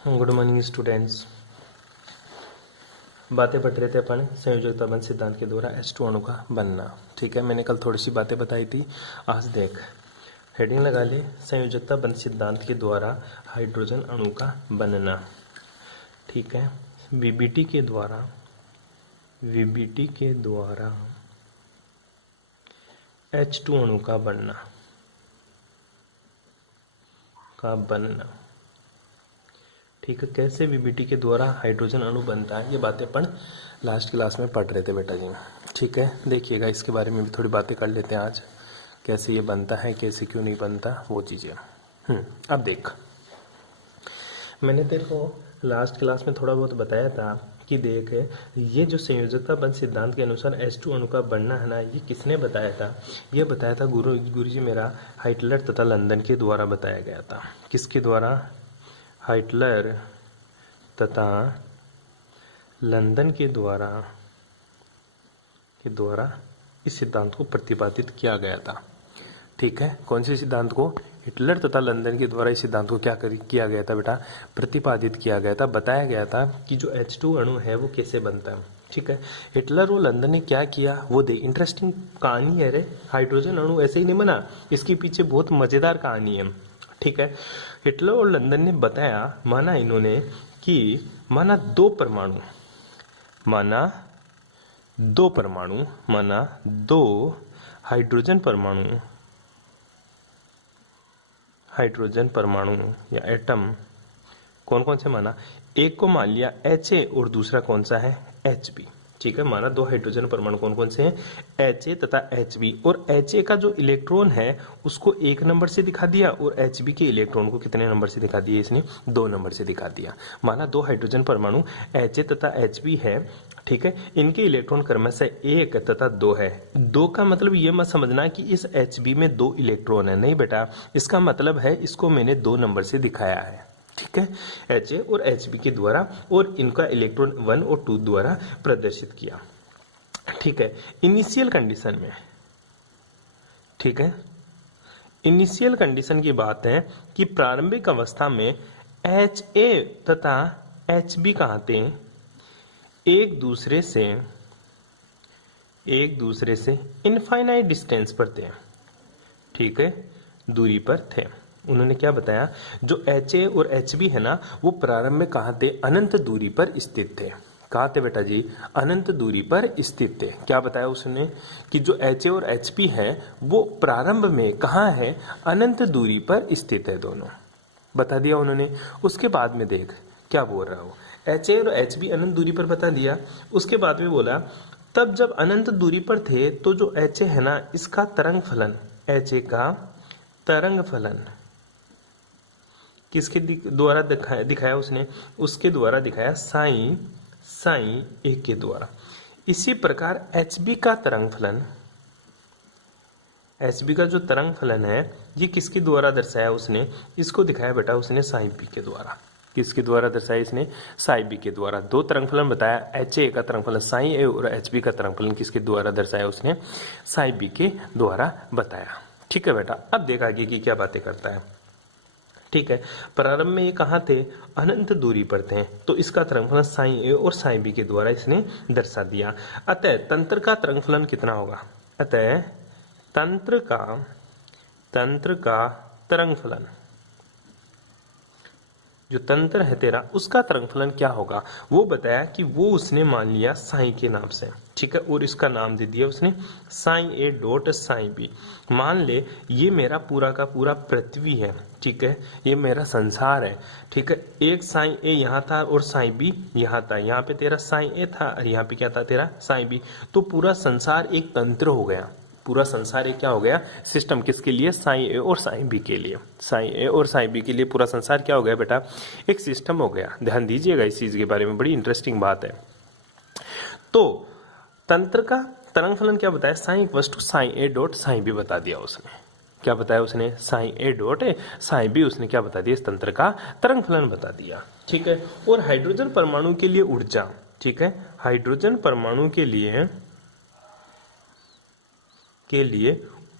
Good morning students. बातें पढ़ रहे थे अपन संयोजकता बंध सिद्धांत के द्वारा H2 अणु का बनना। ठीक है, मैंने कल थोड़ी सी बातें बताई थी। आज देख, हेडिंग लगा ले, संयोजकता बंध सिद्धांत के द्वारा हाइड्रोजन अणु का बनना। ठीक है, VBT के द्वारा H2 अणु का बनना ठीक है, कैसे VBT के द्वारा हाइड्रोजन अणु बनता है, ये बातें अपन लास्ट क्लास में पढ़ रहे थे बेटा जी। ठीक है, देखिएगा, इसके बारे में भी थोड़ी बातें कर लेते हैं आज, कैसे ये बनता है, कैसे क्यों नहीं बनता, वो चीज़ें। अब देख, मैंने तेरे को लास्ट क्लास में थोड़ा बहुत बताया था कि देख, ये जो संयोजकता बंध सिद्धांत के अनुसार H2 अणु का बनना है ना, ये किसने बताया था? ये बताया था गुरुजी मेरा हाइटलर तथा लंदन के द्वारा बताया गया था। किसके द्वारा? हाइटलर तथा लंदन के द्वारा इस सिद्धांत को प्रतिपादित किया गया था। ठीक है, कौन से सिद्धांत को? हिटलर तथा लंदन के द्वारा इस सिद्धांत को क्या किया गया था बेटा? प्रतिपादित किया गया था। बताया गया था कि जो H2 अणु है वो कैसे बनता है। ठीक है, हिटलर और लंदन ने क्या किया वो दे, इंटरेस्टिंग कहानी है रे। हाइड्रोजन अणु ऐसे ही नहीं बना, इसके पीछे बहुत मजेदार कहानी है। ठीक है, हिटलर और लंदन ने बताया, माना इन्होंने कि माना दो हाइड्रोजन परमाणु या एटम कौन कौन से माना? एक को मान लिया Ha और दूसरा कौन सा है? Hb। ठीक है, माना दो हाइड्रोजन परमाणु कौन कौन से हैं? Ha तथा Hb। और Ha का जो इलेक्ट्रॉन है उसको 1 नंबर से दिखा दिया और Hb के इलेक्ट्रॉन को कितने नंबर से दिखा दिया? इसने 2 नंबर से दिखा दिया। माना दो हाइड्रोजन परमाणु Ha तथा Hb है। ठीक है, इनके इलेक्ट्रॉन क्रमशः 1 तथा 2 है। 2 का मतलब ये मत समझना कि इस Hb में 2 इलेक्ट्रॉन है, नहीं बेटा, इसका मतलब है इसको मैंने 2 नंबर से दिखाया है। ठीक है, Ha और Hb के द्वारा, और इनका इलेक्ट्रॉन 1 और 2 द्वारा प्रदर्शित किया। ठीक है, इनिशियल कंडीशन की बात है कि प्रारंभिक अवस्था में Ha तथा Hb कहाँ थे? एक दूसरे से इनफाइनाइट डिस्टेंस पर थे। ठीक है, दूरी पर थे। उन्होंने क्या बताया? जो Ha और Hb है ना, वो प्रारंभ में कहाँ थे? अनंत दूरी पर स्थित थे। कहाँ थे बेटा जी? अनंत दूरी पर स्थित थे। क्या बताया उसने? कि जो Ha और Hb है वो प्रारंभ में कहाँ है? अनंत दूरी पर स्थित है, दोनों बता दिया उन्होंने। उसके बाद में देख क्या बोल रहा हूँ, Ha और Hb अनंत दूरी पर बता दिया। उसके बाद में बोला, तब जब अनंत दूरी पर थे तो जो Ha है ना, इसका तरंग फलन, Ha का तरंग फलन किसके द्वारा दिखाया उसने? उसके द्वारा दिखाया साइन ए के द्वारा। इसी प्रकार Hb का तरंग फलन, Hb का जो तरंग फलन है ये किसके द्वारा दर्शाया उसने? इसको दिखाया बेटा उसने साइन बी के द्वारा। किसके द्वारा दर्शाया इसने? साइन बी के द्वारा। 2 तरंग फलन बताया, Ha का तरंग फलन साइन ए और Hb का तरंग फलन किसके द्वारा दर्शाया उसने? साइन बी के द्वारा बताया। ठीक है बेटा, अब देखा आगे की क्या बातें करता है। ठीक है, प्रारंभ में ये कहाँ थे? अनंत दूरी पर थे, तो इसका तरंगफलन साइन ए और साइन बी के द्वारा इसने दर्शा दिया। अतः तंत्र का तरंगफलन कितना होगा? अतः तंत्र का तरंगफलन, जो तंत्र है तेरा उसका तरंगफलन क्या होगा वो बताया कि वो उसने मान लिया साइन के नाम से। ठीक है, और इसका नाम दे दिया उसने psi A dot psi B. मान ले ये मेरा पूरा का पूरा पृथ्वी है। ठीक है, ये मेरा संसार है। ठीक है, एक साइन ए यहाँ था और साइन बी यहाँ था। यहाँ पे तेरा साइन ए था और यहाँ पे क्या था? तेरा साइन बी। तो पूरा संसार एक तंत्र हो गया। पूरा संसार एक क्या हो गया? सिस्टम। किसके लिए? साइन ए और साइन बी के लिए। साइन ए और साइन बी के लिए पूरा संसार क्या हो गया बेटा? एक सिस्टम हो गया। ध्यान दीजिएगा इस चीज के बारे में, बड़ी इंटरेस्टिंग बात है। तो तंत्र का तरंग फलन क्या बताया? Psi equals to psi A dot psi B बता दिया उसने। क्या बताया उसने? Psi A dot psi B उसने क्या बता दिया? इस तंत्र का तरंग फलन बता दिया। ठीक है, और हाइड्रोजन परमाणु के लिए ऊर्जा। ठीक है, हाइड्रोजन परमाणु के लिए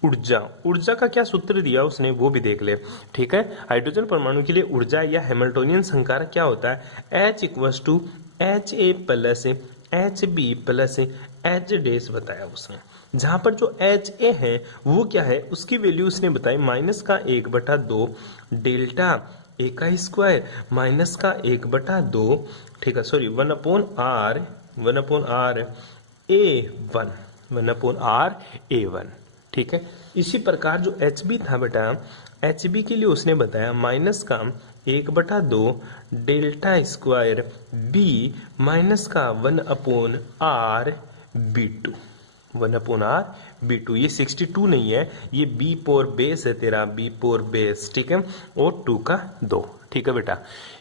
ऊर्जा, ऊर्जा का क्या सूत्र दिया उसने वो भी देख ले। ठीक है, हाइड्रोजन परमाणु के लिए ऊर्जा या हैमिल्टोनियन संकारक क्या होता है, H equals to H A plus H B plus H dash बताया उसने। जहां पर जो एच ए है वो क्या है, उसकी वैल्यू उसने बताई -1/2 डेल्टा ए का स्क्वायर -1/2, ठीक है, sorry 1/r A1 1/r A1। ठीक है, इसी प्रकार जो एच बी था बेटा, एच बी के लिए उसने बताया -1/2 delta square B -1/r B2 1/r B2। ये 62 नहीं है, ये B4 बेस है तेरा, B4 बेस, ठीक है, और 2 का 2। ठीक है बेटा,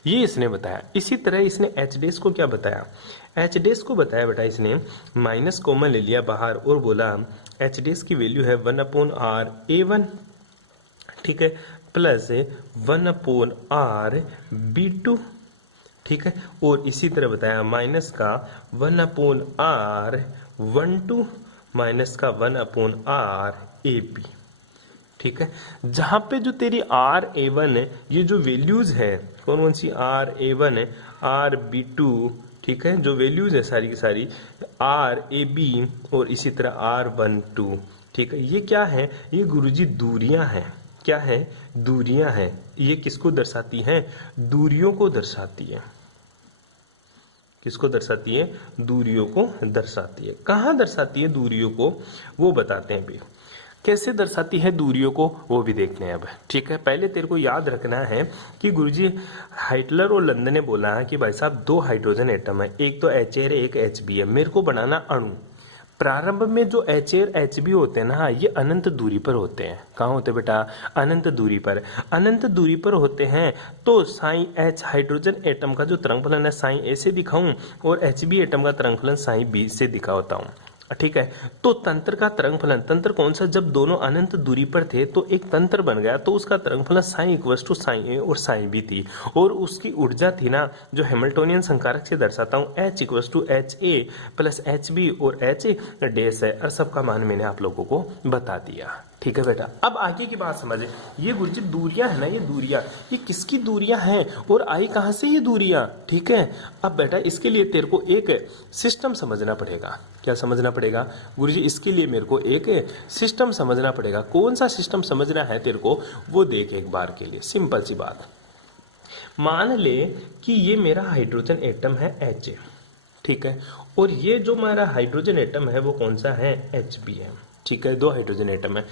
ये इसने बताया। इसी तरह इसने एच डैश को क्या बताया, एच डैश को बताया बेटा इसने माइनस कॉमन ले लिया बाहर और बोला एच डैश की वैल्यू है 1/r A1, ठीक है, प्लस 1/r B2, ठीक है, और इसी तरह बताया माइनस का 1/r 12 माइनस का 1/r AB। ठीक है, जहां पे जो तेरी RA1 है, ये जो वैल्यूज है कौन कौन सी, RA1 है, RB2, ठीक है, जो वैल्यूज है सारी की सारी RAB और इसी तरह R12, ठीक है, ये क्या है, ये गुरुजी दूरियां हैं। क्या है, दूरियां हैं। ये किसको दर्शाती हैं, दूरियों को दर्शाती है। किसको दर्शाती है, दूरियों को दर्शाती है। कहाँ दर्शाती है दूरियों को, वो बताते हैं भी। कैसे दर्शाती है दूरियों को वो भी देखते हैं अब। ठीक है, पहले तेरे को याद रखना है कि गुरुजी हाइटलर और लंदन ने बोला है कि भाई साहब 2 हाइड्रोजन एटम है, एक तो एच है एक एच बी है, मेरे को बनाना अणु। प्रारंभ में जो एच ए एच बी होते हैं ना, ये अनंत दूरी पर होते हैं। कहाँ होते बेटा, अनंत दूरी पर। अनंत दूरी पर होते हैं तो साइन एच हाइड्रोजन एटम का जो तरंग फलन है साइन ए से दिखाऊं और एच बी एटम का तरंग फलन साइन बी से दिखाता हूं। ठीक है, तो तंत्र का तरंग फलन, तंत्र कौन सा, जब दोनों अनंत दूरी पर थे तो एक तंत्र बन गया, तो उसका तरंग फलन साइन इक्वल्स टू साइन ए और साइन बी थी, और उसकी ऊर्जा थी ना जो हैमिल्टोनियन संकारक से दर्शाता हूं H equals to H A plus H B और एच डैश है, और सबका मान मैंने आप लोगों को बता दिया। ठीक है बेटा, अब आगे की बात समझे। ये गुरुजी दूरियां है ना, ये दूरियां, ये किसकी दूरियां हैं और आई कहां से ये दूरियां। ठीक है, अब बेटा इसके लिए तेरे को एक सिस्टम समझना पड़ेगा। क्या समझना पड़ेगा गुरुजी, इसके लिए मेरे को एक सिस्टम समझना पड़ेगा। कौन सा सिस्टम समझना है तेरे को, वो देख एक बार के लिए। सिंपल सी बात, मान ले कि ये मेरा हाइड्रोजन एटम है H, ठीक है, और ये जो मेरा हाइड्रोजन एटम है वो कौन सा है, Hb है। ठीक है, 2 हाइड्रोजन एटम है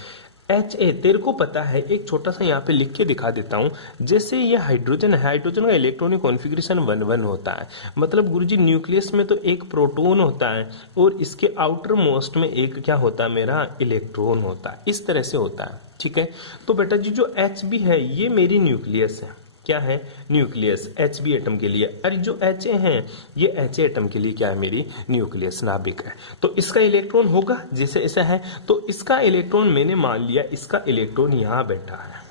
Ha। तेरे को पता है, एक छोटा सा यहाँ पे लिख के दिखा देता हूँ। जैसे ये हाइड्रोजन है, हाइड्रोजन का इलेक्ट्रॉनिक कॉन्फ़िगरेशन 1-1 होता है। मतलब गुरुजी न्यूक्लियस में तो एक प्रोटॉन होता है और इसके आउटर मोस्ट में एक क्या होता है, मेरा इलेक्ट्रॉन होता है। इस तरह से होता है। ठीक है, तो बेटा जी जो Hb है ये मेरी न्यूक्लियस है। क्या है, न्यूक्लियस Hb एटम के लिए। और जो Ha है ये Ha एटम के लिए क्या है, मेरी न्यूक्लियस नाभिक है। तो इसका इलेक्ट्रॉन होगा जैसे ऐसा है, तो इसका इलेक्ट्रॉन मैंने मान लिया, इसका इलेक्ट्रॉन यहां बैठा है।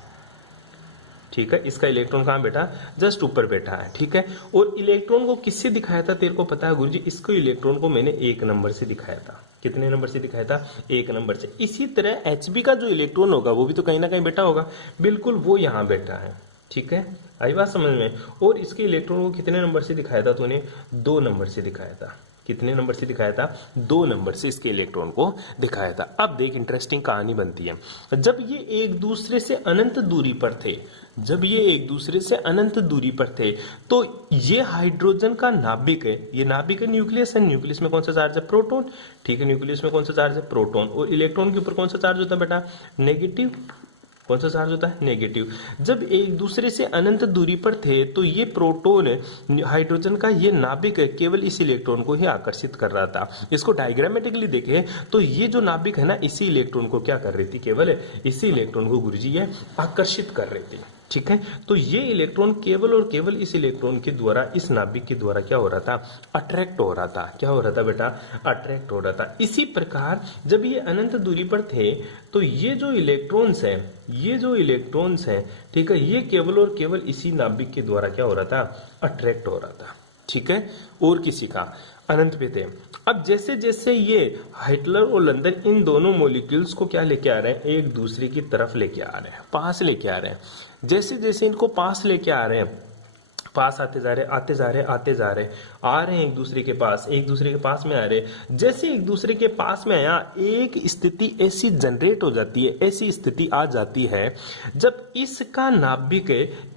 ठीक है, इसका इलेक्ट्रॉन कहां बैठा, जस्ट ऊपर बैठा है। ठीक है, और इलेक्ट्रॉन को किससे दिखाया था तेरे को पता है गुरुजी, इसको इलेक्ट्रॉन को मैंने 1 नंबर से दिखाया था। कितने नंबर से दिखाया था, 1 नंबर से। इसी तरह Hb का जो इलेक्ट्रॉन होगा वो भी तो कहीं ना कहीं बैठा होगा, बिल्कुल वो यहां बैठा है। ठीक है, आई बात समझ में। और इसके इलेक्ट्रॉन को कितने नंबर से दिखाया था तूने, 2 नंबर से दिखाया था। कितने नंबर से दिखाया था, 2 नंबर से इसके इलेक्ट्रॉन को दिखाया था। अब देख इंटरेस्टिंग कहानी बनती है। जब ये एक दूसरे से अनंत दूरी पर थे, जब ये एक दूसरे से अनंत दूरी पर थे, तो ये हाइड्रोजन का नाभिक है, ये नाभिक है, न्यूक्लियस है। न्यूक्लियस में कौन सा चार्ज है, प्रोटॉन। ठीक है, न्यूक्लियस में कौन सा चार्ज है, प्रोटॉन। और इलेक्ट्रॉन के ऊपर कौन सा चार्ज होता है बेटा, नेगेटिव। कौन सा चार्ज होता है, नेगेटिव। जब एक दूसरे से अनंत दूरी पर थे तो ये प्रोटॉन हाइड्रोजन का ये नाभिक केवल इस इलेक्ट्रॉन को ही आकर्षित कर रहा था। इसको डायग्रामेटिकली देखें तो ये जो नाभिक है ना, इसी इलेक्ट्रॉन को क्या कर रही थी, केवल इसी इलेक्ट्रॉन को गुरुजी ये आकर्षित कर रही थी। ठीक है, तो ये इलेक्ट्रॉन केवल और केवल इस इलेक्ट्रॉन के द्वारा, इस नाभिक के द्वारा क्या हो रहा था, अट्रैक्ट हो रहा था। क्या हो रहा था बेटा, अट्रैक्ट हो रहा था। इसी प्रकार जब ये अनंत दूरी पर थे तो ये जो इलेक्ट्रॉन्स है, ये जो इलेक्ट्रॉन्स है, ठीक है, ये केवल और केवल इसी नाभिक के द्वारा क्या हो रहा था, अट्रैक्ट हो रहा था। ठीक है, और किसी का अनंत पे थे। अब जैसे जैसे ये हिटलर और लंदन इन दोनों मॉलिक्यूल्स को क्या लेके आ रहे हैं, एक दूसरे की तरफ लेके आ रहे हैं, पास लेके आ रहे हैं। जैसे जैसे इनको पास लेके आ रहे हैं, पास आते जा रहे, आते जा रहे, आते जा रहे, आ रहे हैं एक दूसरे के पास, एक दूसरे के पास में आ रहे। जैसे एक दूसरे के पास में आया, एक स्थिति ऐसी जनरेट हो जाती है, ऐसी स्थिति आ जाती है जब इसका नाभिक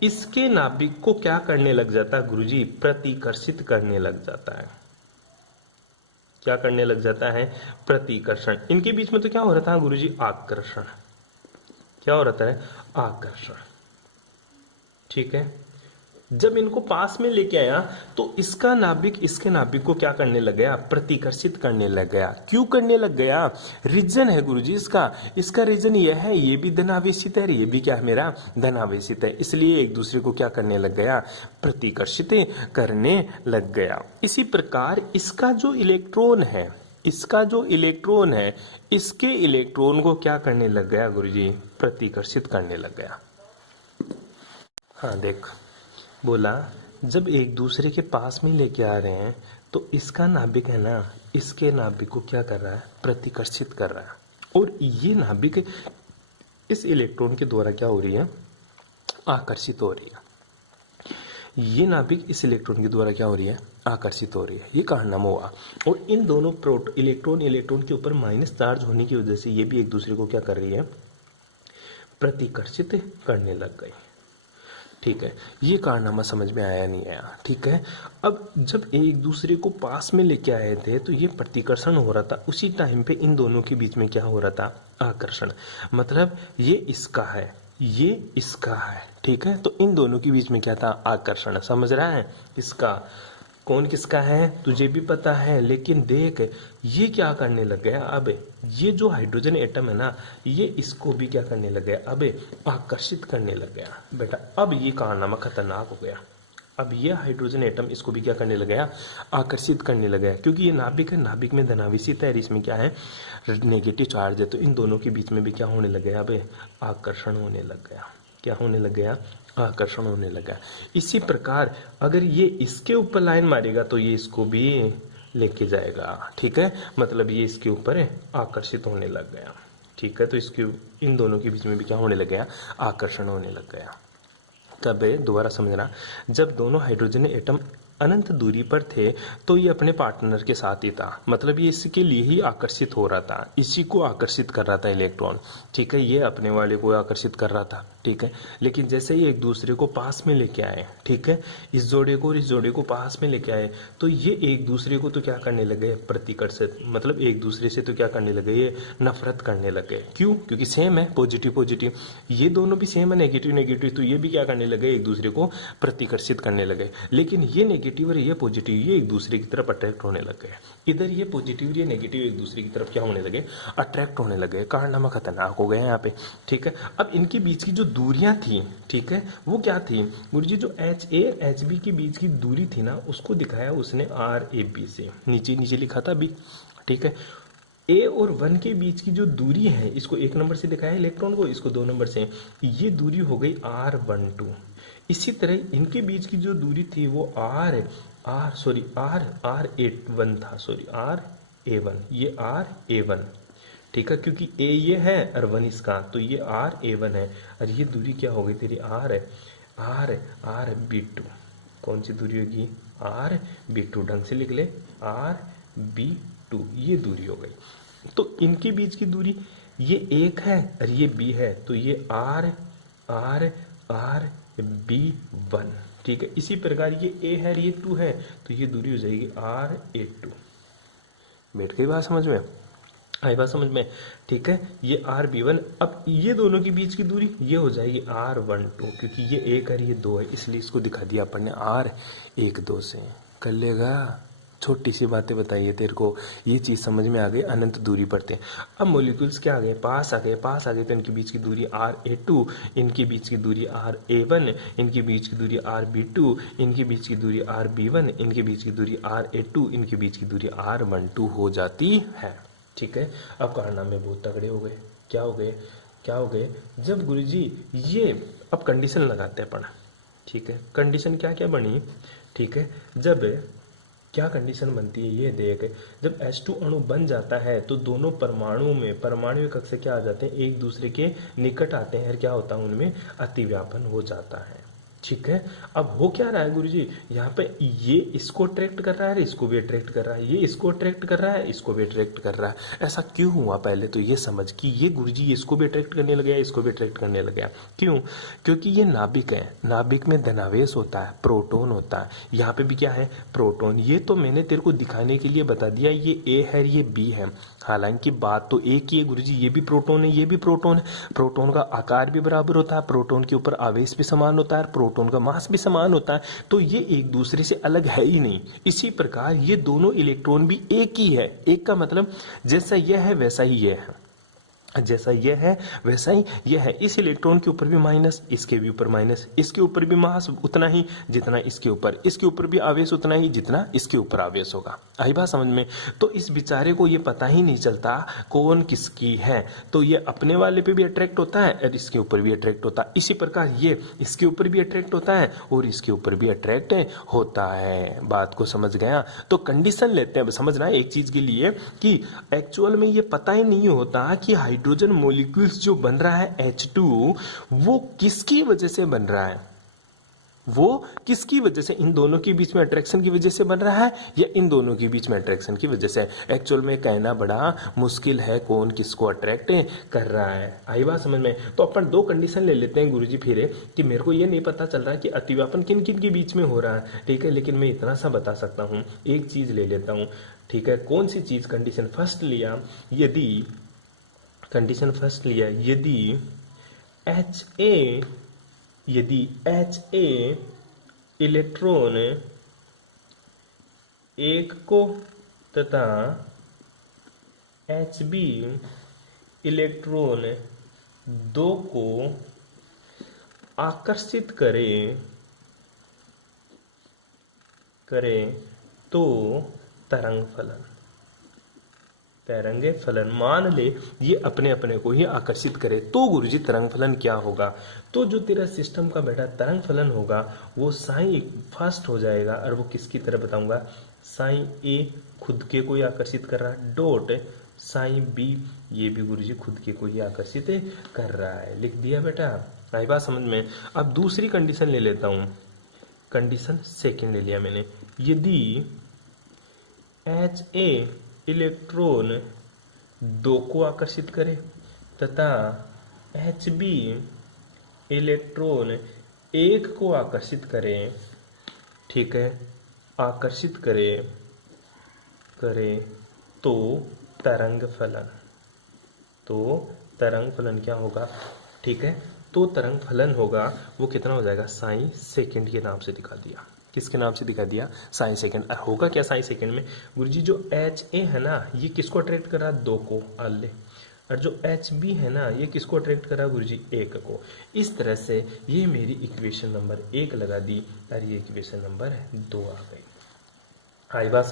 इसके नाभिक को क्या करने लग जाता है गुरुजी, प्रतिकर्षित करने लग जाता है। क्या करने लग जाता है, प्रतिकर्षण। इनके बीच में तो क्या हो रहा था गुरुजी, आकर्षण। क्या हो रहा है, आकर्षण। ठीक है, जब इनको पास में लेके आया तो इसका नाभिक इसके नाभिक को क्या करने लग गया, प्रतिकर्षित करने लग गया। क्यों करने लग गया, रीजन है गुरुजी इसका रीजन यह है, ये भी धनावेशित है, ये भी क्या है मेरा, धनावेशित है, इसलिए एक दूसरे को क्या करने लग गया, प्रतिकर्षित करने लग गया। इसी प्रकार इसका जो इलेक्ट्रॉन है, इसका जो इलेक्ट्रॉन है, इसके इलेक्ट्रॉन को क्या करने लग गया गुरुजी, प्रतिकर्षित करने लग गया। हाँ देख, बोला जब एक दूसरे के पास में लेके आ रहे हैं तो इसका नाभिक है ना, इसके नाभिक को क्या कर रहा है, प्रतिकर्षित कर रहा है। और ये नाभिक इस इलेक्ट्रॉन के द्वारा क्या हो रही है, आकर्षित हो रही है। ये नाभिक इस इलेक्ट्रॉन के द्वारा क्या हो रही है, आकर्षित हो रही है। ये कारनामा हुआ। और इन दोनों इलेक्ट्रॉन के ऊपर माइनस चार्ज होने की वजह से ये भी एक दूसरे को क्या कर रही है, प्रतिकर्षित करने लग गई। ठीक है, ये कारनामा समझ में आया नहीं आया। ठीक है, अब जब एक दूसरे को पास में लेके आए थे तो ये प्रतिकर्षण हो रहा था, उसी टाइम पे इन दोनों के बीच में क्या हो रहा था, आकर्षण। मतलब ये इसका है, ये इसका है। ठीक है, तो इन दोनों के बीच में क्या था, आकर्षण। समझ रहा है, इसका कौन किसका है तुझे भी पता है, लेकिन देख ये क्या करने लग गया, अब ये जो हाइड्रोजन एटम है ना, ये इसको भी क्या करने लग गया, अब आकर्षित करने लग गया। बेटा अब ये कारनामा खतरनाक हो गया। अब ये हाइड्रोजन एटम इसको भी क्या करने लग गया, आकर्षित करने लग गया। क्योंकि ये नाभिक है, नाभिक में धनावेशित है, इसमें क्या है, नेगेटिव चार्ज है। तो इन दोनों के बीच में भी क्या होने लग गया, अब आकर्षण होने लग गया। क्या होने लग गया, आकर्षण होने लगा। इसी प्रकार अगर ये इसके ऊपर लाइन मारेगा तो ये इसको भी लेके जाएगा। ठीक है, मतलब ये इसके ऊपर आकर्षित होने लग गया। ठीक है, तो इसके इन दोनों के बीच में भी क्या होने लग गया, आकर्षण होने लग गया। तब दोबारा समझना, जब दोनों हाइड्रोजन एटम अनंत दूरी पर थे तो ये अपने पार्टनर के साथ ही था। मतलब ये इसके लिए ही आकर्षित हो रहा था, इसी को आकर्षित कर रहा था इलेक्ट्रॉन। ठीक है, ये अपने वाले को आकर्षित कर रहा था। ठीक है, लेकिन जैसे ही एक दूसरे को पास में लेके आए, ठीक है, इस जोड़े को और इस जोड़े को पास में लेके आए तो ये एक दूसरे को तो क्या करने लगे, प्रतिकर्षित। मतलब एक दूसरे से तो क्या करने लगे, ये नफरत करने लगे। क्यों, क्योंकि सेम है, पॉजिटिव पॉजिटिव, ये दोनों भी सेम है, नेगेटिव नेगेटिव, तो ये भी क्या करने लगे, एक दूसरे को प्रतिकर्षित करने लगे। लेकिन ये नेगेटिव और ये पॉजिटिव, ये एक दूसरे की तरफ अट्रैक्ट होने लग गए। इधर ये पॉजिटिव और ये नेगेटिव एक दूसरे की तरफ क्या होने लगे, अट्रैक्ट होने लगे। कारनामा खतरनाक हो गए यहाँ पे। ठीक है, अब इनके बीच की जो दूरियां थी, ठीक है, वो क्या थी गुरुजी, जो HA HB के बीच की दूरी थी ना, उसको दिखाया उसने RAB से, नीचे नीचे लिखा था अभी। ठीक है, A और 1 के बीच की जो दूरी है, इसको 1 नंबर से दिखाया इलेक्ट्रॉन को, इसको 2 नंबर से, ये दूरी हो गई R12। इसी तरह इनके बीच की जो दूरी थी वो R A1 था, सॉरी RA1, ये RA1। ठीक है, क्योंकि A ये है और 1 इसका, तो ये RA1 है। और ये दूरी क्या हो गई तेरी, RB2। कौन सी दूरी होगी, RB2। ढंग से लिख ले, RB2, ये दूरी हो गई। तो इनके बीच की दूरी ये 1 है और ये B है, तो ये RB1। ठीक है, इसी प्रकार ये A है और ये 2 है, तो ये दूरी हो जाएगी RA2। बैठ गई बात समझ में, आई बात समझ में। ठीक है, ये RB1। अब ये दोनों के बीच की दूरी ये हो जाएगी R12, क्योंकि ये 1 है ये 2 है, इसलिए इसको दिखा दिया अपन ने R12 से। कर लेगा, छोटी सी बातें बताइए तेरे को, ये चीज समझ में आ गई। अनंत दूरी पर थे, अब मॉलिक्यूल्स क्या आ गए, पास आ गए, पास आ गए, तो इनके बीच की दूरी RA2, इनके बीच की दूरी RA1, इनके बीच की दूरी RB2, इनके बीच की दूरी RB1, इनके बीच की दूरी RA2, इनके बीच की दूरी R12 हो जाती है। ठीक है, अब कारनामे बहुत तगड़े हो गए। क्या हो गए, क्या हो गए, जब गुरुजी ये अब कंडीशन लगाते हैं अपन। ठीक है, कंडीशन क्या क्या बनी, ठीक है, जब क्या कंडीशन बनती है ये देख। जब H2 अणु बन जाता है तो दोनों परमाणुओं में परमाणु कक्षा क्या आ जाते हैं, एक दूसरे के निकट आते हैं और क्या होता है उनमें अतिव्यापन हो जाता है। ठीक है, अब हो क्या रहा है गुरुजी, यहाँ पे ये इसको अट्रैक्ट कर रहा है, इसको भी अट्रैक्ट कर रहा है, ये इसको अट्रैक्ट कर रहा है, इसको भी अट्रैक्ट कर रहा है। ऐसा क्यों हुआ, पहले तो ये समझ कि ये गुरुजी इसको भी अट्रैक्ट करने लग गया, इसको भी अट्रैक्ट करने लग गया। क्यों? क्योंकि ये नाभिक है, नाभिक में धनावेश होता है, प्रोटॉन होता है। यहाँ पे भी क्या है, प्रोटॉन। ये तो मैंने तेरे को दिखाने के लिए बता दिया, ये ए है ये बी है, हालांकि बात तो एक ही है गुरुजी, ये भी प्रोटॉन है ये भी प्रोटॉन है। प्रोटॉन का आकार भी बराबर होता है, प्रोटॉन के ऊपर आवेश भी समान होता है, प्रोटॉन का मास भी समान होता है, तो ये एक दूसरे से अलग है ही नहीं। इसी प्रकार ये दोनों इलेक्ट्रॉन भी एक ही है। एक का मतलब जैसा यह है वैसा ही यह है, जैसा यह है वैसा ही यह है। इस इलेक्ट्रॉन के ऊपर भी माइनस, इसके भी ऊपर माइनस, इसके ऊपर भी मास उतना ही जितना इसके ऊपर भी आवेश उतना ही जितना इसके ऊपर आवेश होगा। आई बात समझ में? तो इस बेचारे को ये पता ही नहीं चलता कौन किसकी है, तो ये अपने वाले पे भी अट्रैक्ट होता है और इसके ऊपर भी अट्रैक्ट होता है। इसी प्रकार ये इसके ऊपर भी अट्रैक्ट होता है और इसके ऊपर भी अट्रैक्ट होता है। बात को समझ गया? तो कंडीशन लेते हैं, समझना है एक चीज के लिए कि एक्चुअल में ये पता ही नहीं होता कि हाइड्रोजन मॉलिक्यूल्स जो बन रहा है H2 वो किसकी वजह से बन रहा है, वो किसकी वजह से, इन दोनों के बीच में अट्रैक्शन की वजह से बन रहा है या इन दोनों के बीच में अट्रैक्शन की वजह से। एक्चुअल में कहना बड़ा मुश्किल है कौन किसको अट्रैक्ट कर रहा है। आई बात समझ में? तो अपन दो कंडीशन ले लेते हैं गुरुजी फिर, कि मेरे को ये नहीं पता चल रहा है कि अतिव्यापन किन किन के बीच में हो रहा है, ठीक है, लेकिन मैं इतना सा बता सकता हूँ, एक चीज ले लेता हूँ, ठीक है। कौन सी चीज? कंडीशन फर्स्ट लिया, यदि HA इलेक्ट्रॉन एक को तथा HB इलेक्ट्रॉन दो को आकर्षित करे तो तरंग फलन, मान ले ये अपने अपने को ही आकर्षित करे तो गुरुजी तरंग फलन क्या होगा? तो जो तेरा सिस्टम का बेटा तरंग फलन होगा वो साइन फर्स्ट हो जाएगा, और वो किसकी तरह बताऊंगा, साइन ए खुद के को ही आकर्षित कर रहा है, डॉट साइन बी ये भी गुरुजी खुद के को ही आकर्षित कर रहा है। लिख दिया बेटा? आई बात समझ में? अब दूसरी कंडीशन ले लेता हूं, कंडीशन सेकेंड ले लिया मैंने, यदि HA इलेक्ट्रॉन दो को आकर्षित करे तथा HB इलेक्ट्रॉन एक को आकर्षित करे, ठीक है, आकर्षित करे तो तरंग फलन क्या होगा, ठीक है। तो तरंग फलन होगा वो कितना हो जाएगा, साइन सेकंड के नाम से दिखा दिया। किसके नाम से दिखा दिया? Psi second. होगा क्या साइन सेकंड में गुरुजी, जो HA है ना ये किसको अट्रैक्ट कर रहा है, दो को, आले, और जो HB है ना ये किसको अट्रैक्ट कर रहा है गुरुजी, एक को। इस तरह से ये मेरी इक्वेशन नंबर 1 लगा दी और ये इक्वेशन नंबर 2 आ गई। आई बात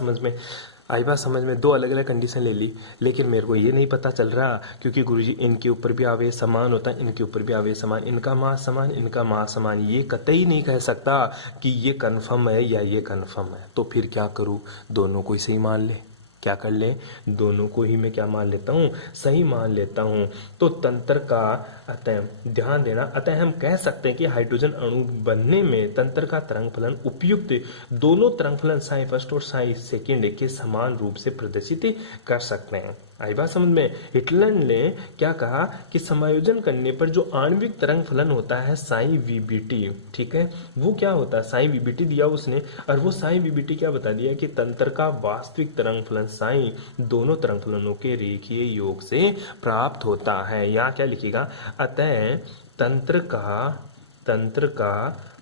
समझ में? दो अलग अलग कंडीशन ले ली, लेकिन मेरे को ये नहीं पता चल रहा क्योंकि गुरुजी इनके ऊपर भी आवेश समान होता है, इनके ऊपर भी आवेश समान, इनका मास समान, इनका मास समान, ये कतई नहीं कह सकता कि ये कन्फर्म है या ये कन्फर्म है। तो फिर क्या करूँ, दोनों को ही सही मान ले। क्या कर ले, दोनों को ही मैं क्या मान लेता हूँ, सही मान लेता हूँ। तो तंत्र का अतः ध्यान देना, अतः हम कह सकते हैं कि हाइड्रोजन अणु बनने में तंत्र का तरंग फलन उपयुक्त दोनों तरंग फलन साइन फर्स्ट और साइन सेकंड के समान रूप से प्रदर्शित कर सकते हैं। आई बात समझ में? हिटलर ने क्या कहा कि समायोजन करने पर जो आणविक तरंग फलन होता है साइन वीबीटी, ठीक है, वो क्या होता है, साइन वीबीटी दिया उसने, और वो साइन वीबीटी क्या बता दिया कि तंत्र का वास्तविक तरंग फलन साइन दोनों तरंग फलनों के रेखीय योग से प्राप्त होता है। यहाँ क्या लिखेगा, अतः तंत्र का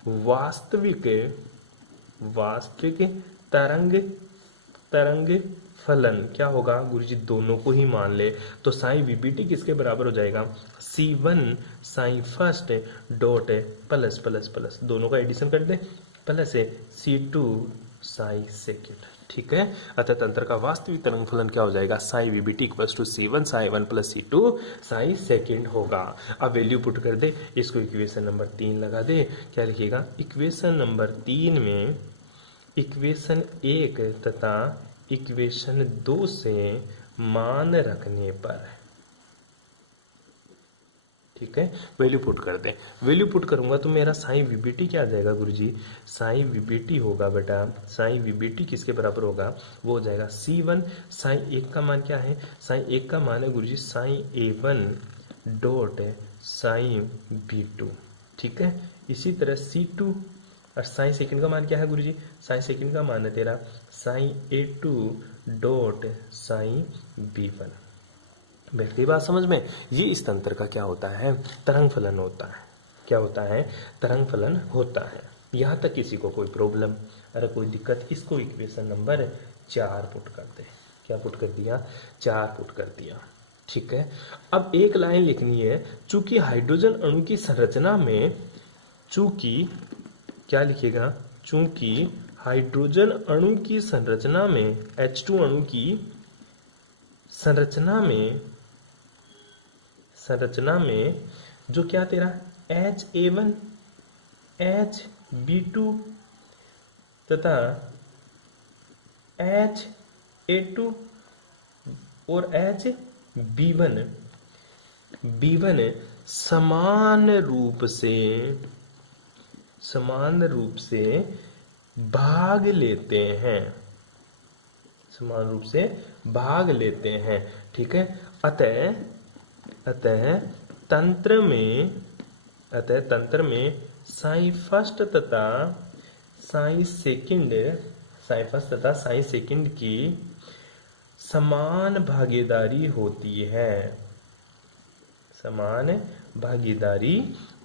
वास्तविक तरंग फलन क्या होगा गुरुजी, दोनों को ही मान ले। तो साइन वीबीटी किसके बराबर हो जाएगा, C1 psi first dot plus plus plus, दोनों का एडिशन कर दे, प्लस C2 साइन सेकेंड, ठीक है। अतः तंत्र का वास्तविक तरंग फलन क्या हो जाएगा, sine VBT equals to C1 sine 1 plus C2 sine second होगा। अब वैल्यू पुट कर दे, इसको इक्वेशन नंबर 3 लगा दे। क्या लिखिएगा, इक्वेशन नंबर 3 में इक्वेशन 1 तथा इक्वेशन 2 से मान रखने पर, ठीक है, वैल्यू पुट कर दें। वैल्यू पुट करूंगा तो मेरा साइन वीबीटी क्या आ जाएगा गुरुजी? साइन वीबीटी होगा बेटा, साइन वीबीटी किसके बराबर होगा? वो हो जाएगा C1। साइन 1 का मान क्या है? साइन 1 का मान है गुरुजी sign A1 dot psi B2, ठीक है। इसी तरह C2 और साइन सेकंड का मान क्या है गुरुजी? साइन सेकंड का मान है तेरा sign A2 dot psi B1। बैठ गई बात समझ में? ये इस तंत्र का क्या होता है? तरंग फलन होता है। क्या होता है? तरंग फलन होता है। यहाँ तक किसी को कोई प्रॉब्लम, अरे कोई दिक्कत? इसको इक्वेशन नंबर 4 पुट कर दे। क्या पुट कर दिया? 4 पुट कर दिया, ठीक है। अब एक लाइन लिखनी है, चूंकि हाइड्रोजन अणु की संरचना में, चूंकि क्या लिखेगा? चूंकि हाइड्रोजन अणु की संरचना में, H2 अणु की संरचना में जो क्या तेरा HA1 HB2 तथा HA2 और HB1 समान रूप से भाग लेते हैं, समान रूप से भाग लेते हैं, ठीक है। अतः तंत्र में साइन फर्स्ट तथा साइन सेकंड की समान भागीदारी होती है, समान भागीदारी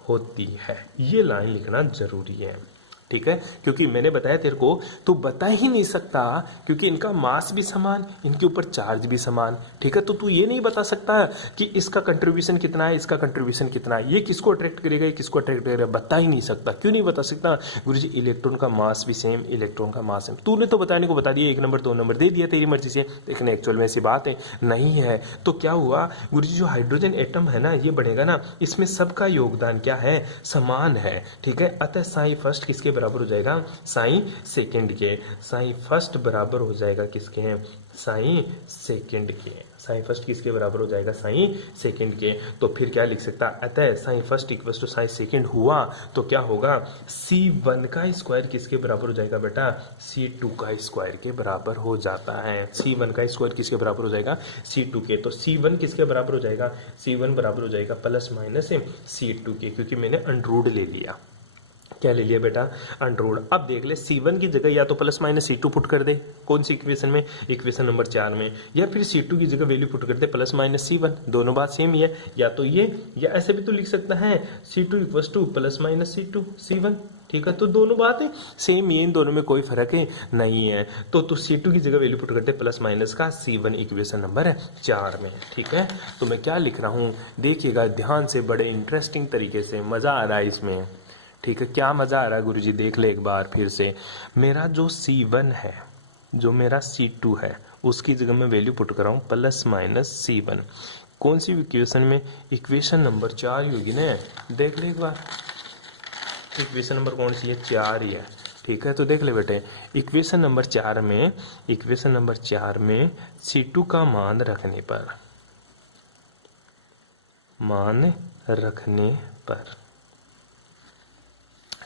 होती है। ये लाइन लिखना जरूरी है, ठीक है, क्योंकि मैंने बताया तेरे को, तू बता ही नहीं सकता क्योंकि इनका मास भी समान, इनके ऊपर चार्ज भी समान, ठीक है। तो तू ये नहीं बता सकता कि इसका कंट्रीब्यूशन कितना है, इसका कंट्रीब्यूशन कितना है, ये किसको अट्रैक्ट करेगा, ये किसको अट्रैक्ट करेगा, बता ही नहीं सकता। क्यों नहीं बता सकता? गुरुजी इलेक्ट्रॉन का मास भी सेम, इलेक्ट्रॉन का मास सेम। तूने तो बताने को बता दिया, 1 नंबर 2 नंबर दे दिया तेरी मर्जी से, लेकिन एक्चुअल में ऐसी बात है नहीं है। तो क्या हुआ गुरुजी, जो हाइड्रोजन एटम है ना, ये बढ़ेगा ना, इसमें सबका योगदान क्या है? समान है, ठीक है। अतः साइन फर्स्ट किसके बराबर हो जाएगा? साइन सेकंड के। साइन फर्स्ट बराबर हो जाएगा किसके? साइन सेकंड के। साइन फर्स्ट किसके बराबर हो जाएगा? साइन सेकंड के। तो फिर क्या लिख सकता? अतः psi first equal to psi second हुआ तो क्या होगा? C1 का स्क्वायर किसके बराबर हो जाएगा बेटा? C2 का स्क्वायर के बराबर हो जाता है। C1 का स्क्वायर किसके बराबर हो जाएगा? C2 के। तो C1 किसके बराबर हो जाएगा? C1 बराबर हो जाएगा प्लस माइनस C2 के, क्योंकि मैंने अंडररूट ले लिया। क्या ले लिया बेटा? अंडररूट। अब देख ले, C1 की जगह या तो प्लस माइनस C2 पुट कर दे, कौन सी इक्वेशन में? इक्वेशन नंबर 4 में, या फिर C2 की जगह वैल्यू पुट कर दे प्लस माइनस C1, दोनों बात सेम ही है। या तो ये, या ऐसे भी तो लिख सकता है C2 equal two plus minus C1, ठीक है। तो दोनों बातें सेम ही है, इन दोनों में कोई फर्क नहीं है। तो C2 की जगह वैल्यू पुट करते प्लस माइनस का C1 इक्वेशन नंबर 4 में, ठीक है। तो मैं क्या लिख रहा हूँ देखिएगा ध्यान से, बड़े इंटरेस्टिंग तरीके से, मजा आ रहा है इसमें, ठीक है। क्या मजा आ रहा है गुरुजी? देख ले एक बार फिर से। मेरा जो C1 है, जो मेरा C2 है, उसकी जगह मैं वैल्यू पुट कर रहा हूँ प्लस माइनस C1। कौन सी इक्वेशन में? इक्वेशन नंबर 4 ही होगी ना, देख ले एक बार। इक्वेशन नंबर कौन सी है? 4 ही है, ठीक है। तो देख ले बेटे, इक्वेशन नंबर 4 में C2 का मान रखने पर,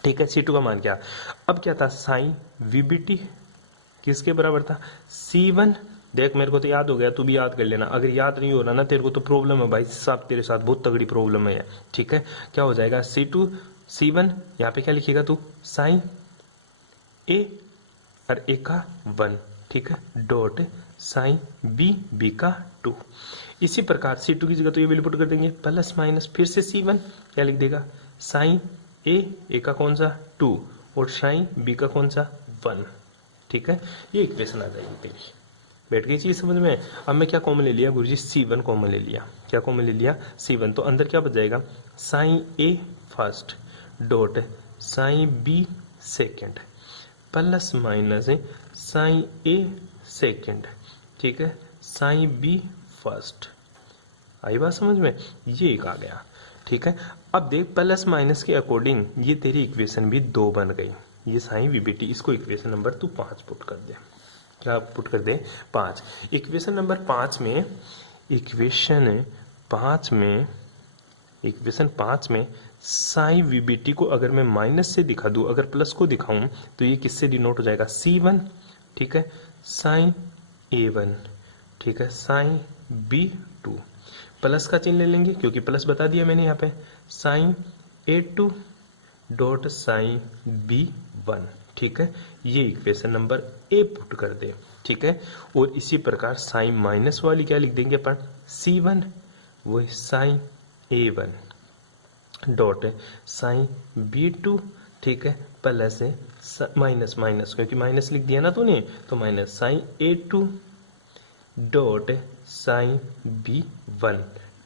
ठीक है। C2 का मान क्या? अब क्या था? साइन VBT किसके बराबर था? C1। देख मेरे को तो याद हो गया, तू भी याद कर लेना। अगर याद नहीं हो रहा ना तेरे को तो प्रॉब्लम है भाई साहब, तेरे साथ बहुत तगड़ी प्रॉब्लम है, ठीक है। क्या हो जाएगा? C1, यहाँ पे क्या लिखेगा तू? साइन A और A का 1, ठीक है, डॉट साइन B का 2। इसी प्रकार C2 की जगह तो ये वैल्यू पुट कर देंगे प्लस माइनस, फिर से C1 क्या लिख देगा? साइन A का कौन सा? 2 और साइन B का कौन सा? 1, ठीक है। ये इक्वेशन आ जाएगी तेरी। बैठ गई चीज समझ में? अब मैं क्या कॉमन ले लिया गुरुजी? C1 कॉमन ले लिया। क्या कॉमन ले लिया? C1। तो अंदर क्या बच जाएगा? Psi A first dot psi B second plus minus psi A second, ठीक है, साइन B फर्स्ट। आई बात समझ में? ये एक आ गया, ठीक है। अब देख प्लस माइनस के अकॉर्डिंग ये तेरी इक्वेशन भी 2 बन गई। ये साइन वीबीटी, इसको इक्वेशन नंबर तू 5 पुट कर दे। क्या पुट कर दे? 5। इक्वेशन नंबर 5 में, इक्वेशन 5 में साइन वीबीटी को अगर मैं माइनस से दिखा दूं, अगर प्लस को दिखाऊं तो ये किससे डिनोट हो जाएगा? C1, ठीक है, साइन A1, ठीक है, साइन B2, प्लस का चिन्ह ले लेंगे क्योंकि प्लस बता दिया मैंने यहाँ पे, sign A2 dot psi B1, ठीक है, ये इक्वेशन नंबर ए पुट कर दे, ठीक है। और इसी प्रकार साइन माइनस वाली क्या लिख देंगे अपन? C1 वो sign A1 dot psi B2, ठीक है, प्लस माइनस माइनस क्योंकि माइनस लिख दिया ना तूने, तो minus psi A2 dot psi B1,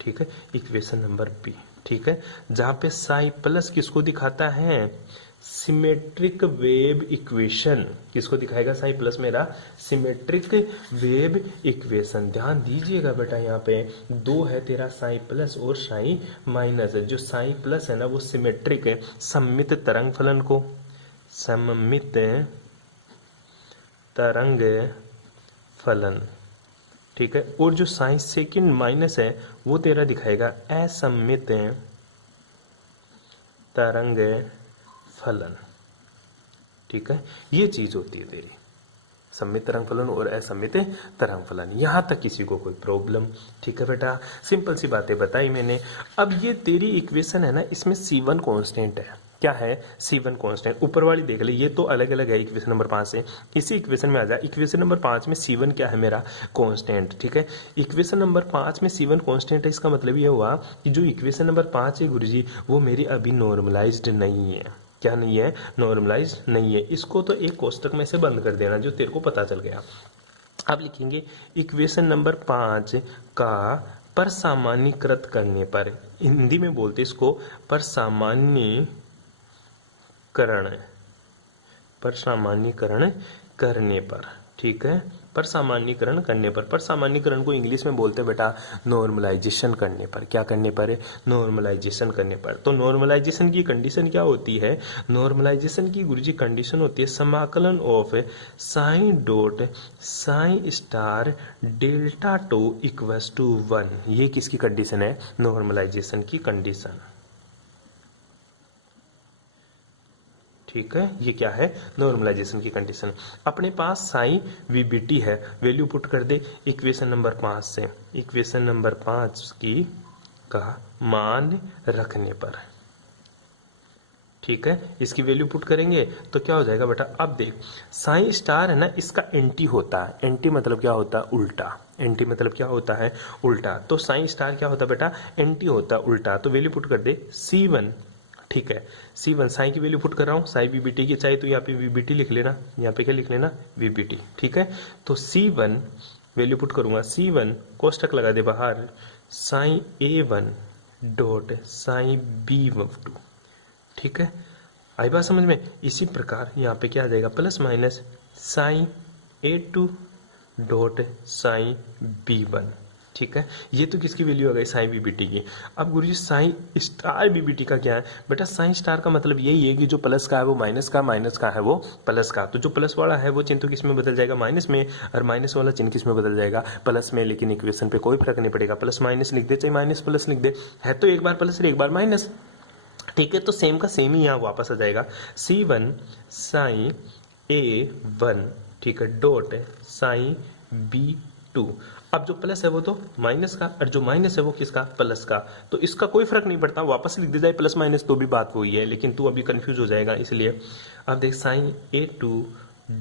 ठीक है, इक्वेशन नंबर बी, ठीक है, जहां पे साई प्लस किसको दिखाता है? Symmetric wave equation. किसको दिखाएगा साई प्लस? मेरा सिमेट्रिक वेव इक्वेशन। ध्यान दीजिएगा बेटा, यहाँ पे 2 है तेरा साई प्लस और साई माइनस है। जो साई प्लस है ना वो सिमेट्रिक है, सममित तरंग फलन को, सममित तरंग फलन, ठीक है। और जो साइन सेकंड माइनस है वो तेरा दिखाएगा असममित तरंग फलन, ठीक है। ये चीज होती है तेरी सममित तरंग फलन और असममित तरंग फलन। यहां तक किसी को कोई प्रॉब्लम? ठीक है बेटा, सिंपल सी बातें बताई मैंने। अब ये तेरी इक्वेशन है ना, इसमें C1 कांस्टेंट है। क्या है? C1 constant. ऊपर वाली देख ले, ये तो अलग अलग है इक्वेशन नंबर 5 से। इसी इक्वेशन में आ जाए, इक्वेशन नंबर 5 में C1 क्या है? मेरा कांस्टेंट, ठीक है। इक्वेशन नंबर 5 में C1 कांस्टेंट है, इसका मतलब ये हुआ कि जो इक्वेशन नंबर 5 है गुरुजी, वो मेरी अभी नॉर्मलाइज्ड नहीं है। क्या नहीं है? नॉर्मलाइज्ड नहीं है। इसको तो एक कोष्टक में से बंद कर देना जो तेरे को पता चल गया। अब लिखेंगे इक्वेशन नंबर 5 का परसामान्यीकृत करने पर, हिंदी में बोलते इसको परसामान्यीकरण करने पर, ठीक है, परसामान्यीकरण करने पर। परसामान्यीकरण को इंग्लिश में बोलते हैं बेटा नॉर्मलाइजेशन करने पर। क्या करने पर? नॉर्मलाइजेशन करने पर। तो नॉर्मलाइजेशन की कंडीशन क्या होती है? नॉर्मलाइजेशन की गुरुजी कंडीशन होती है समाकलन of psi dot psi star delta tau equals to 1। ये किसकी कंडीशन है? नॉर्मलाइजेशन की कंडीशन, ठीक है। ये क्या है? नॉर्मलाइजेशन की कंडीशन। अपने पास साइन वीबीटी है, वैल्यू पुट कर दे इक्वेशन नंबर 5 से। इक्वेशन नंबर 5 की का मान रखने पर, ठीक है, इसकी वैल्यू पुट करेंगे तो क्या हो जाएगा बेटा? अब देख, साइन स्टार है ना, इसका एंटी होता है। एंटी मतलब क्या होता है? उल्टा। एंटी मतलब क्या होता है? उल्टा। तो साइन स्टार क्या होता है बेटा? एंटी होता है, उल्टा। तो वैल्यू पुट कर दे C1, ठीक है। C1 साइन की वैल्यू पुट कर रहा हूं, साइन वीबीटी की, चाहे तो यहाँ पे वीबीटी लिख लेना, यहाँ पे क्या लिख लेना? वीबीटी, ठीक है। तो C1 वैल्यू पुट करूंगा, C1 कोष्टक लगा दे बाहर, sign A1 dot psi B2, ठीक है। आई बात समझ में? इसी प्रकार यहाँ पे क्या आ जाएगा? Plus minus psi A2 dot psi B1, ठीक है। ये तो किसकी वैल्यू आ गई? साइन बीबीटी की। अब गुरुजी साइन स्टार बीबीटी का क्या है बेटा? साइन स्टार का मतलब यही है कि जो प्लस का है वो माइनस का, माइनस का है वो प्लस का। तो जो प्लस वाला है वो चिन्ह तो किस में बदल जाएगा? माइनस में। और माइनस वाला चिन्ह किस में बदल जाएगा? प्लस में। लेकिन इक्वेशन पे कोई फर्क नहीं पड़ेगा, प्लस माइनस लिख दे चाहे माइनस प्लस लिख दे, है तो एक बार प्लस और एक बार माइनस, ठीक है। तो सेम का सेम ही यहाँ वापस आ जाएगा। C1 साइन A1, ठीक है, डॉट साइन B2। अब जो प्लस है वो तो माइनस का, और जो माइनस है वो किसका? प्लस का। तो इसका कोई फर्क नहीं पड़ता, वापस लिख दे जाए प्लस माइनस तो भी बात वही है, लेकिन तू अभी कंफ्यूज हो जाएगा इसलिए। अब देख sign A2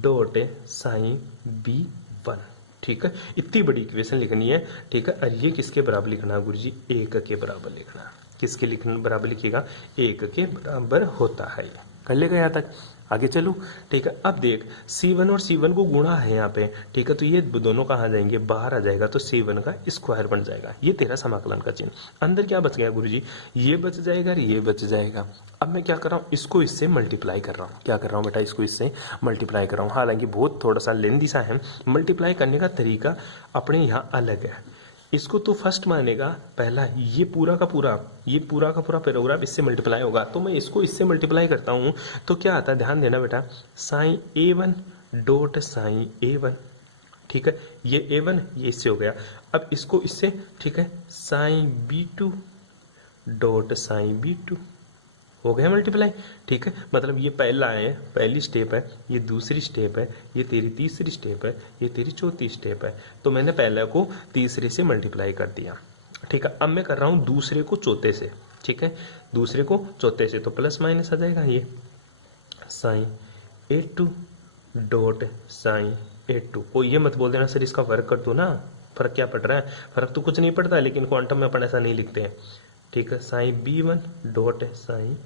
dot psi B1, ठीक है। इतनी बड़ी इक्वेशन लिखनी है, ठीक है। और ये किसके बराबर लिखना है गुरुजी? 1 के बराबर लिखना। किसके बराबर लिखिएगा? 1 के बराबर होता है। कर लेगा यहाँ तक? आगे चलूं, ठीक है। अब देख C1 और C1 को गुणा है यहाँ पे, ठीक है। तो ये दोनों कहाँ जाएंगे? बाहर आ जाएगा, तो C1 का स्क्वायर बन जाएगा। ये तेरा समाकलन का चिन्ह। अंदर क्या बच गया गुरुजी? ये बच जाएगा और ये बच जाएगा। अब मैं क्या कर रहा हूँ? इसको इससे मल्टीप्लाई कर रहा हूँ। क्या कर रहा हूँ बेटा? इसको इससे मल्टीप्लाई कर रहा हूँ। हालांकि बहुत थोड़ा सा लेंदी सा है, मल्टीप्लाई करने का तरीका अपने यहाँ अलग है। इसको तो फर्स्ट मानेगा पहला, ये पूरा का पूरा पैराग्राफ इससे मल्टीप्लाई होगा, तो मैं इसको इससे मल्टीप्लाई करता हूँ तो क्या आता है, ध्यान देना बेटा, sign A1 dot psi A1, ठीक है, ये A1 ये इससे हो गया, अब इसको इससे, ठीक है, sign B2 dot psi B2 हो गया मल्टीप्लाई, ठीक है, मतलब ये पहली स्टेप है, ये दूसरी स्टेप है, ये तेरी तीसरी स्टेप है, ये तेरी चौथी स्टेप है, तो मैंने पहले को तीसरे से मल्टीप्लाई कर दिया, ठीक है। अब मैं कर रहा हूँ दूसरे को चौथे से, ठीक है, दूसरे को चौथे से, तो प्लस माइनस आ जाएगा, ये sign A2 dot psi A2, कोई ये मत बोल देना सर इसका वर्क कर दो ना, फर्क क्या पड़ रहा है, फर्क तो कुछ नहीं पड़ता, लेकिन क्वांटम में अपन ऐसा नहीं लिखते हैं, ठीक है, sign B1 dot psi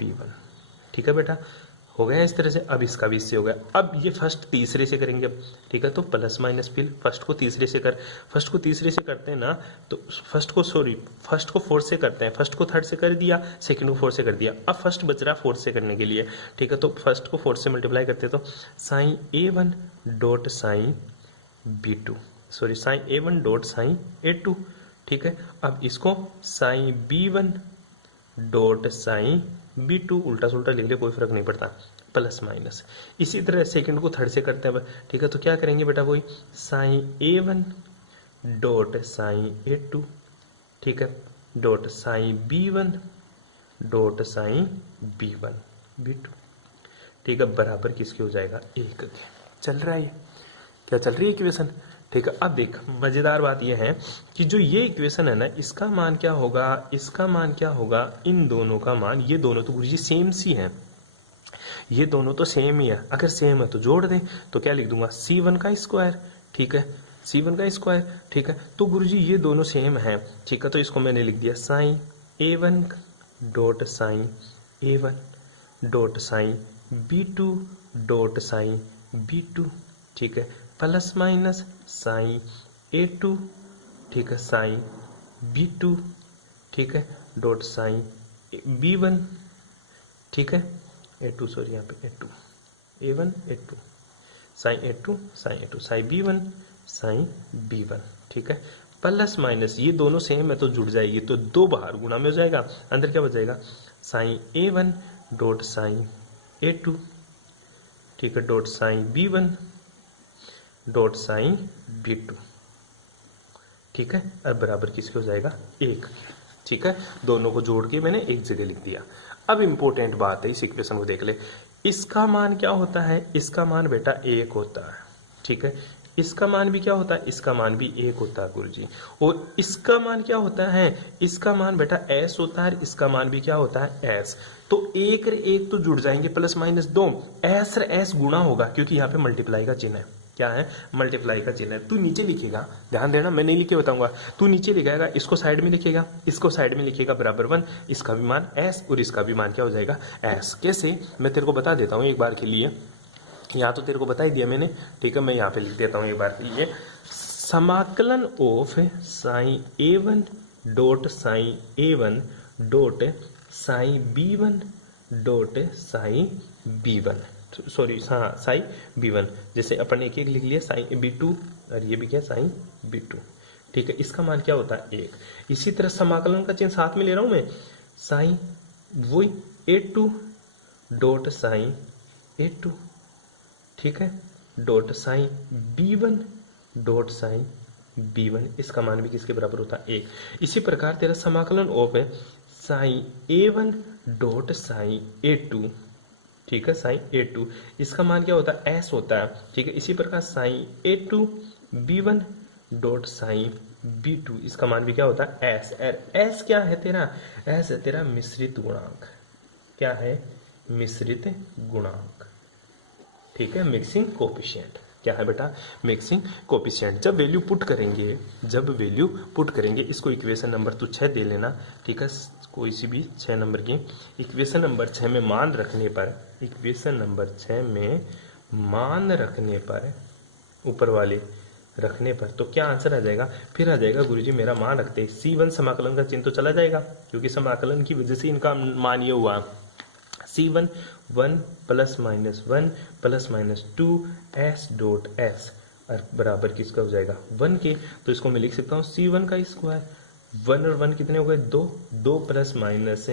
B1, ठीक है बेटा, हो गया इस तरह से। अब इसका भी इससे हो गया, अब ये फर्स्ट तीसरे से करेंगे, ठीक है, तो प्लस माइनस फिर फर्स्ट को तीसरे से करते हैं ना, तो फर्स्ट को फोर्थ से करते हैं, फर्स्ट को थर्ड से कर दिया, सेकंड को फोर्थ से कर दिया, अब फर्स्ट बच रहा फोर्थ से करने के लिए, ठीक है, तो फर्स्ट को फोर्थ से मल्टीप्लाई करते हैं, तो psi A1 dot psi dot psi A2, ठीक है, अब इसको sign B1 dot psi B2, उल्टा सुल्टा लिख ले कोई फर्क नहीं पड़ता, प्लस माइनस। इसी तरह सेकंड को थर्ड से करते हैं, ठीक है, तो क्या करेंगे बेटा, वही sign A1 dot psi A2, ठीक है, dot psi B1 dot psi B2, ठीक है, बराबर किसके हो जाएगा, 1 के। चल रहा है ये, क्या चल रही है इक्वेशन, ठीक है। अब देख मजेदार बात यह है कि जो ये इक्वेशन है ना, इसका मान क्या होगा, इन दोनों का मान, ये दोनों तो गुरुजी सेम सी है, ये दोनों तो सेम ही है, अगर सेम है तो जोड़ दें, तो क्या लिख दूंगा, C1 का स्क्वायर, ठीक है, C1 का स्क्वायर, ठीक है, तो गुरुजी ये दोनों सेम है, ठीक है, तो इसको मैंने लिख दिया psi A1 dot psi A1 dot psi B2 dot psi B2, ठीक है, प्लस माइनस साइन A2, ठीक है, साइन B2, ठीक है, डॉट साइन B1, ठीक है, A2 सॉरी यहाँ पे A2 A1 A2 sign A2 sign B1 sign B1, ठीक है, प्लस माइनस ये दोनों सेम है तो जुड़ जाएगी, तो 2 बाहर गुणा में हो जाएगा, अंदर क्या बच जाएगा, sign A1 dot psi A2, ठीक है, dot psi B1 dot psi B2, ठीक है, अब बराबर किसके हो जाएगा, 1, ठीक है, दोनों को जोड़ के मैंने एक जगह लिख दिया। अब इंपॉर्टेंट बात है, इस इक्वेशन को देख ले, इसका मान क्या होता है, इसका मान बेटा 1 होता है, ठीक है, इसका मान भी क्या होता है, इसका मान भी 1 होता है गुरुजी, और इसका मान क्या होता है, इसका मान बेटा S होता है, इसका मान भी क्या होता है S, तो 1 और 1 तो जुड़ जाएंगे, प्लस माइनस 2, S और S गुणा होगा, क्योंकि यहाँ पे मल्टीप्लाई का चिन्ह है, क्या है, मल्टीप्लाई का चिन्ह है, तू नीचे लिखेगा, ध्यान देना मैं नहीं लिख के बताऊंगा, तू नीचे लिखेगा, इसको साइड में लिखेगा, इसको साइड में लिखेगा, बराबर 1, इसका भी मान S और इसका भी मान क्या हो जाएगा S। कैसे, मैं तेरे को बता देता हूँ एक बार के लिए, यहाँ तो तेरे को बता ही दिया मैंने, ठीक है, मैं यहाँ पे लिख देता हूँ एक बार के लिए, समाकलन of psi A1 dot psi A1 dot psi B1 dot psi B1, sorry हाँ साइन B1, जैसे अपन एक एक लिख लिया, साइन B2 और ये भी क्या साइन B2, ठीक है, इसका मान क्या होता है 1। इसी तरह समाकलन का चिन्ह साथ में ले रहा हूं मैं, साइन वही A2 डॉट साइन A2, ठीक है, dot psi B1 dot psi B1, इसका मान भी किसके बराबर होता है 1। इसी प्रकार तेरा समाकलन ऑफ है sign A1 dot psi A2, ठीक है, साइन A2, इसका मान क्या होता है S होता है, ठीक है, इसी प्रकार sign A2 B1 dot psi B2, इसका मान भी क्या होता है S। S क्या है तेरा, S है तेरा मिश्रित गुणांक, क्या है, मिश्रित गुणांक, ठीक है, मिक्सिंग कोफिशिएंट, क्या है बेटा, मिक्सिंग कोफिशिएंट। जब वैल्यू पुट करेंगे, इसको इक्वेशन नंबर तो 6 दे लेना, ठीक है, कोई सी भी 6 नंबर की इक्वेशन नंबर 6 में मान रखने पर, इक्वेशन नंबर 6 में मान रखने पर, ऊपर वाले रखने पर, तो क्या आंसर आ जाएगा, फिर आ जाएगा गुरुजी मेरा मान रखते C1 समाकलन का चिन्ह तो चला जाएगा, क्योंकि समाकलन की वजह से इनका मान ये हुआ, C1 1 plus minus 2 S dot S और बराबर किसका हो जाएगा 1 के। तो इसको मैं लिख सकता हूँ C1 का स्क्वायर। 1 और 1 कितने हो गए 2, 2 प्लस माइनस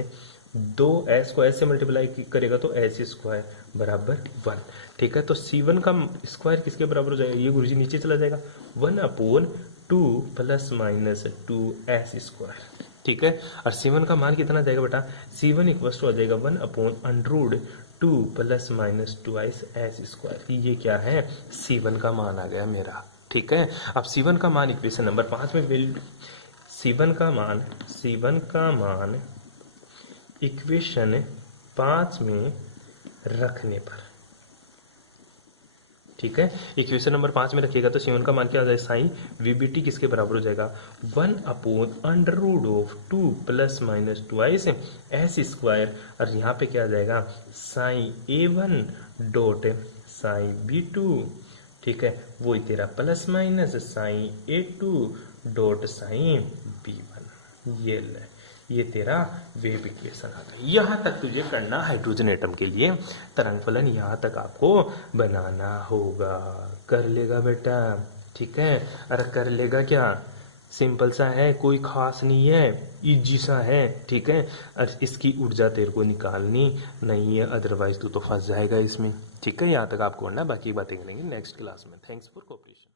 2 s को s से मल्टीप्लाई करेगा तो s स्क्वायर बराबर 1। ठीक है, तो C1 का स्क्वायर किसके बराबर हो जाएगा, ये गुरुजी नीचे चला जाएगा 1/2 प्लस माइनस 2s स्क्वायर। ठीक है, और C1 का मान कितना जाएगा बेटा, C1 इक्वल टू आ जाएगा 1/√2 प्लस माइनस 2s स्क्वायर। ये क्या है, C1 का मान आ गया मेरा। ठीक है, अब C1 का मान इक्वेशन नंबर 5 में वैल्यू C1 का मान इक्वेशन 5 में रखने पर, ठीक है, इक्वेशन नंबर 5 में रखिएगा तो C1 का मान क्या आ जाएगा, साइन VBT किसके बराबर हो जाएगा 1/√2 प्लस माइनस 2s स्क्वायर, और यहाँ पे क्या आ जाएगा sign A1 dot psi B2। ठीक है, वही तेरा plus minus psi A2 dot psi B1। ये तेरा वेव इक्वेशन आ गई। यहाँ तक तुझे करना हाइड्रोजन एटम के लिए तरंग फलन, यहाँ तक आपको बनाना होगा। कर लेगा बेटा, ठीक है, अरे कर लेगा क्या, सिंपल सा है, कोई खास नहीं है, इजी सा है। ठीक है, और इसकी ऊर्जा तेरे को निकालनी नहीं है, अदरवाइज तू तो फंस जाएगा इसमें। ठीक है, यहाँ तक आपको करना, बाकी बातें करेंगे नेक्स्ट क्लास में। Thanks for cooperation.